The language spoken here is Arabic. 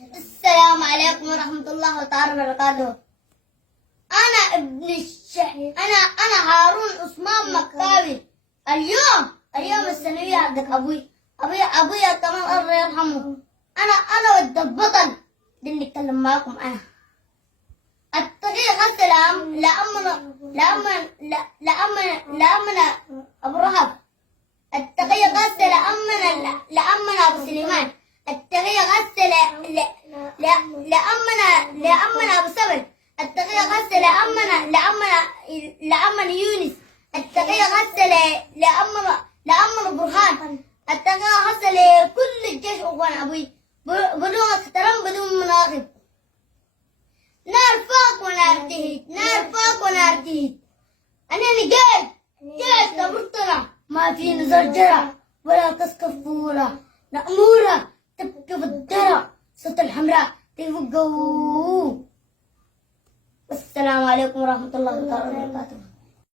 السلام عليكم ورحمة الله تعالى وبركاته. أنا أنا هارون عثمان مكاوي. اليوم الثانوية عندك أبوي كمان الله يرحمه. أنا ود البطل اللي نتكلم معاكم. أنا الطريق السلام لأمنا أبو رهب. التقية غسل لأمنا أبو سليمان. التقية غسل لأمنا أبو سبل. التقية غسل لأمنا يونس. التقية غسل لأمنا برهان. التقية غسل كل الجيش أخوان أبوي بدون احترام بدون مناقب. نار فوق ونار تهيد. أنا جيش كبرتنا ما في نزرجرة ولا تسقف فورة نأمورة تبكي بالدرة صوت الحمراء تفقوا. والسلام عليكم ورحمة الله وبركاته.